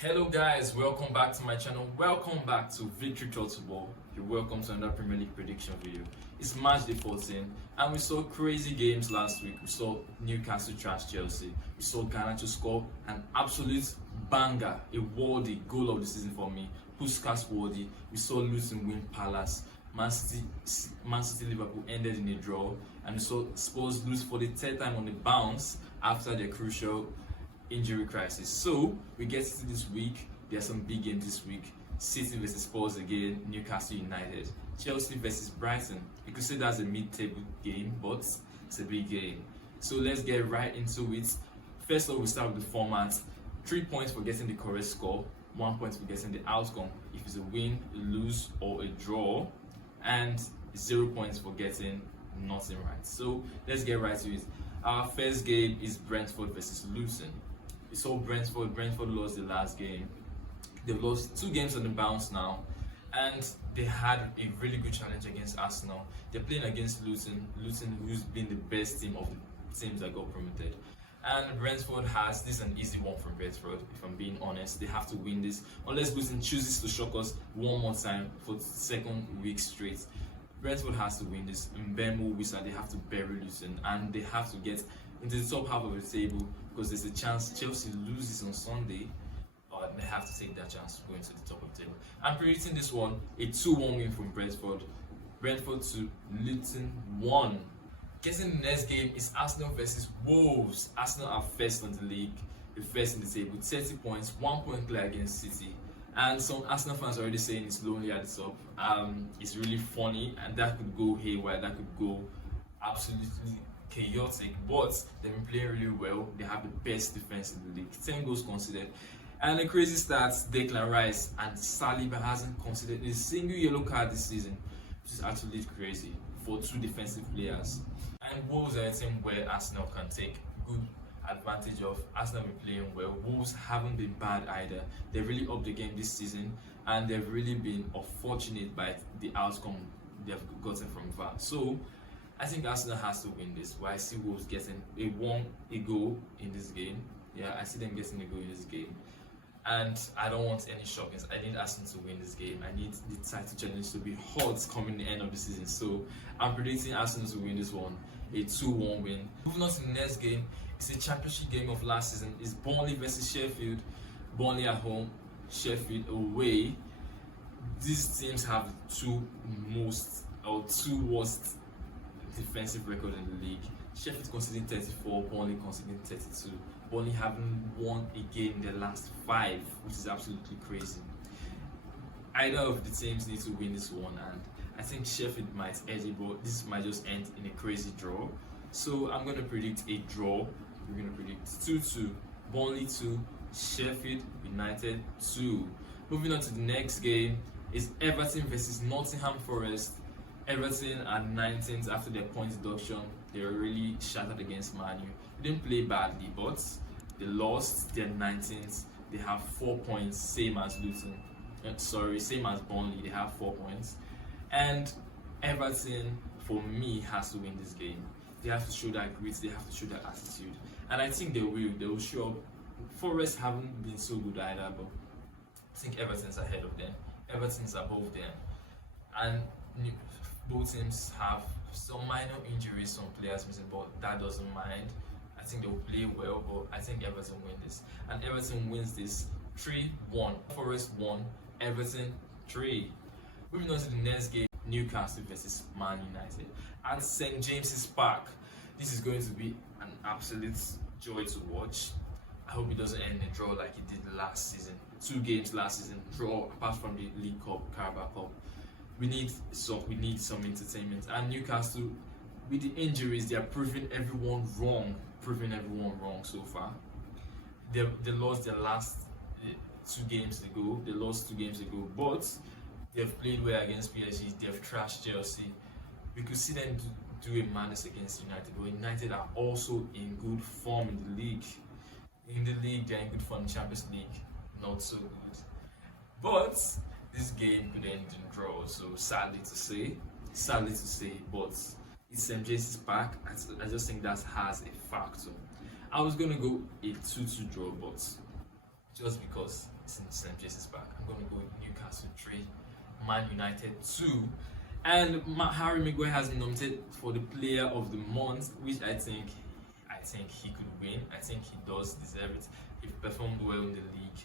Hello guys, welcome back to my channel. Welcome back to Victory Thoughts Football. You're welcome to another Premier League prediction video. It's match day 14 and we saw crazy games last week. We saw Newcastle trash Chelsea. We saw Ghana to score an absolute banger, a worthy goal of the season for me. Puskas worthy. We saw Luton win Palace. Man City Liverpool ended in a draw, and we saw Spurs lose for the third time on the bounce after their crucial injury crisis. So we get to this week. There are some big games this week. City versus Spurs again, Newcastle United, Chelsea versus Brighton. You could say that's a mid-table game, but it's a big game. So let's get right into it. First off, we start with the format. 3 points for getting the correct score, 1 point for getting the outcome. If it's a win, a lose, or a draw, and 0 points for getting nothing right. So let's get right to it. Our first game is Brentford versus Luton. We saw Brentford lost the last game. They've lost 2 games on the bounce now, and they had a really good challenge against Arsenal. They're playing against Luton, who's been the best team of the teams that got promoted. And Brentford has this is an easy one from Brentford, if I'm being honest. They have to win this unless Luton chooses to shock us one more time for the second week straight. Brentford has to win this. Mbemo, Wisa, they have to bury Luton, and they have to get into the top half of the table, because there's a chance Chelsea loses on Sunday, or they have to take that chance to go into the top of the table. I'm predicting this one a 2-1 win from Brentford. Brentford to Luton 1. Getting the next game is Arsenal versus Wolves. Arsenal are first on the league, the first in the table, 30 points, 1 point clear against City. And some Arsenal fans are already saying it's lonely at the top. It's really funny, and that could go haywire, that could go absolutely chaotic. But they've been playing really well. They have the best defense in the league, 10 goals conceded. And the crazy stats: Declan Rice and Saliba hasn't conceded a single yellow card this season, which is absolutely crazy for 2 defensive players. And Wolves are a team where Arsenal can take good advantage of. Arsenal have been playing well. Wolves haven't been bad either. They've really upped the game this season, and they've really been unfortunate by the outcome they've gotten from VAR. So I think Arsenal has to win this. But I see Wolves getting a goal in this game. Yeah, I see them getting a goal in this game. And I don't want any shockings. I need Arsenal to win this game. I need the title challenge to be hot coming the end of the season. So I'm predicting Arsenal to win this one, a 2-1 win. Moving on to the next game, it's a championship game of last season. It's Burnley versus Sheffield. Burnley at home, Sheffield away. These teams have two worst defensive record in the league. Sheffield conceding 34, Burnley conceding 32. Burnley haven't won a game in their last 5, which is absolutely crazy. Either of the teams need to win this one, and I think Sheffield might edge it, but this might just end in a crazy draw. So I'm going to predict a draw. We're going to predict 2-2. Burnley 2, Sheffield United 2. Moving on to the next game is Everton versus Nottingham Forest. Everton are 19th after their point deduction. They were really shattered against Man U. They didn't play badly, but they lost. They're 19th. They have 4 points, same as Luton. Same as Burnley. They have 4 points. And Everton, for me, has to win this game. They have to show that grit. They have to show that attitude. And I think they will. They will show up. Forest haven't been so good either, but I think Everton's ahead of them. Everton's above them. And both teams have some minor injuries, some players missing, but that doesn't mind. I think they'll play well, but I think Everton win this. And Everton wins this 3-1. Forest 1, Everton 3. Moving on to the next game, Newcastle versus Man United at St. James's Park. This is going to be an absolute joy to watch. I hope it doesn't end in a draw like it did last season. 2 games last season, draw, apart from the League Cup, Carabao Cup. We need some entertainment. And Newcastle, with the injuries, they are proving everyone wrong so far. They lost their last 2 games ago. They lost 2 games ago, but they've played well against PSG. They've trashed Chelsea. We could see them do a madness against United, but United are also in good form in the league. In the league, they're in good form. Champions League, not so good. But this game could end in draw, so sadly to say, but it's St. James's Park. I just think that has a factor. I was gonna go a 2-2 draw, but just because since James is back. I'm going to go with Newcastle 3, Man United 2. And Harry Maguire has been nominated for the Player of the Month, which I think he could win. I think he does deserve it. He performed well in the league,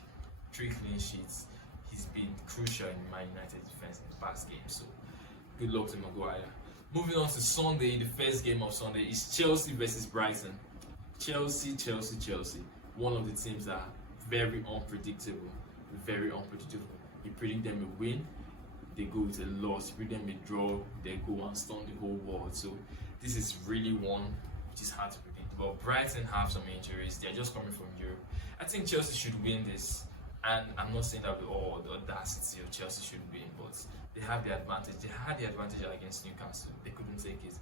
3 clean sheets. He's been crucial in Man United defense in the past game. So good luck to Maguire. Moving on to Sunday, the first game of Sunday is Chelsea versus Brighton. Chelsea. One of the teams that are very unpredictable. You predict them a win, they go with a loss. You predict them a draw, they go and stun the whole world. So this is really one which is hard to predict. But Brighton have some injuries. They're just coming from Europe. I think Chelsea should win this. And I'm not saying that with all the audacity of Chelsea should win, but they have the advantage. They had the advantage against Newcastle. They couldn't take it.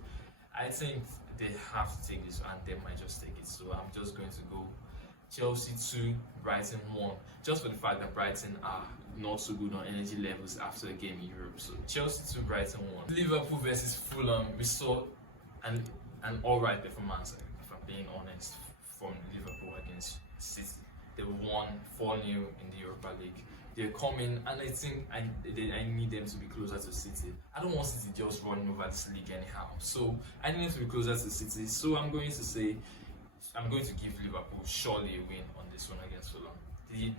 I think they have to take this, and they might just take it. So I'm just going to go Chelsea 2, Brighton 1. Just for the fact that Brighton are not so good on energy levels after a game in Europe. So Chelsea 2, Brighton 1. Liverpool versus Fulham. We saw an alright performance, if I'm being honest, from Liverpool against City. They won 4-0 in the Europa League. They're coming, and I think I need them to be closer to City. I don't want City just running over this league anyhow. So I need them to be closer to City. So I'm going to give Liverpool surely a win on this one against Fulham.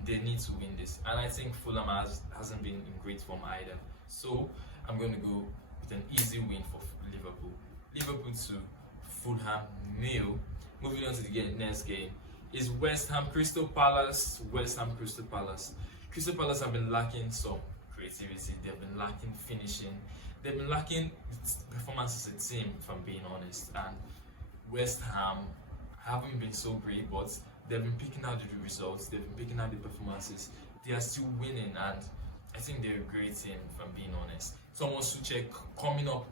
They need to win this, and I think Fulham hasn't been in great form either. So I'm going to go with an easy win for Liverpool. Liverpool 2, Fulham 0. Moving on to the next game is West Ham Crystal Palace. Crystal Palace have been lacking some creativity. They've been lacking finishing. They've been lacking performance as a team, if I'm being honest. And West Ham haven't been so great, but they've been picking out the results. They've been picking out the performances. They are still winning, and I think they're a great team, if I'm being honest. Thomas Tuchel coming up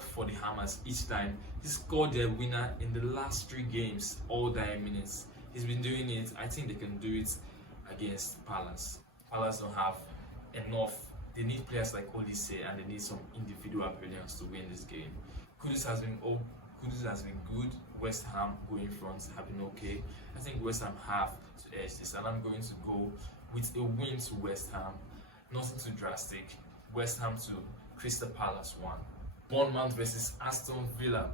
for the Hammers each time. He scored their winner in the last 3 games, all 9 minutes. He's been doing it. I think they can do it against Palace. Palace don't have enough. They need players like Olise, and they need some individual brilliance to win this game. Kudus has been good. West Ham going front have been okay. I think West Ham have to edge this, and I'm going to go with a win to West Ham. Nothing too drastic. West Ham 2, Crystal Palace 1. Bournemouth versus Aston Villa.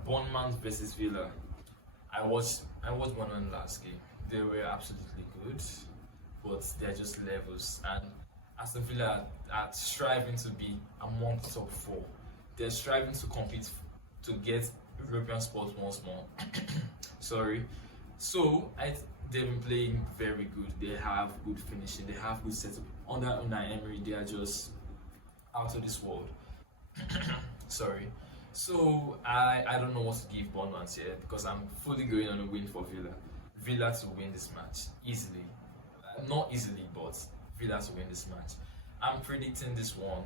I watched Bournemouth last game. They were absolutely good, but they're just levels. And Aston Villa are striving to be among the top 4. They're striving to compete to get European spots once more. Sorry. So they've been playing very good. They have good finishing. They have good setup. Under Emery, they are just out of this world. Sorry. So I don't know what to give Bournemouth here, because I'm fully going on a win for Villa. Villa to win this match easily. Not easily, but Villa to win this match. I'm predicting this one.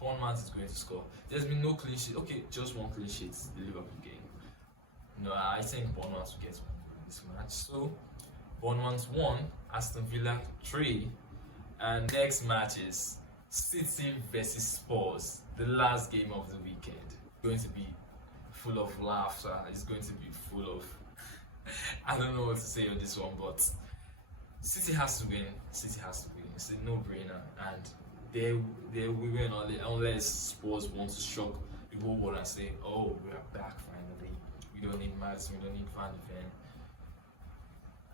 Bournemouth is going to score. There's been no clean sheet. Okay, just 1 clean sheet, the Liverpool game. No, I think Bournemouth will get 1 goal in this match. So Bournemouth 1, Aston Villa 3, and next match is City versus Spurs, the last game of the weekend. It's going to be full of laughter. It's going to be full of I don't know what to say on this one, but City has to win. It's a no-brainer, and they will win unless Spurs want to shock the whole world and say, "Oh, we are back finally. We don't need Max, we don't need Van de Ven,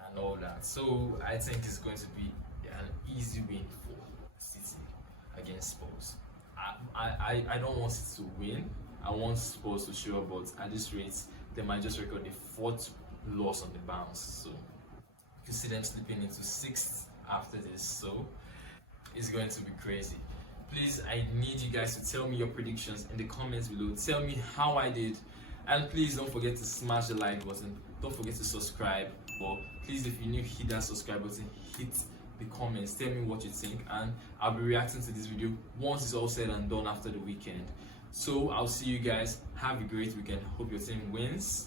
and all that." So I think it's going to be an easy win for City against Spurs. I don't want City to win. I want Spurs to show up, but at this rate, they might just record the 4th loss on the bounce. So you can see them slipping into 6th after this. So it's going to be crazy. Please, I need you guys to tell me your predictions in the comments below. Tell me how I did, and please don't forget to smash the like button. Don't forget to subscribe. But please, if you're new, hit that subscribe button. Hit the comments. Tell me what you think, and I'll be reacting to this video once it's all said and done after the weekend. So I'll see you guys. Have a great weekend. Hope your team wins.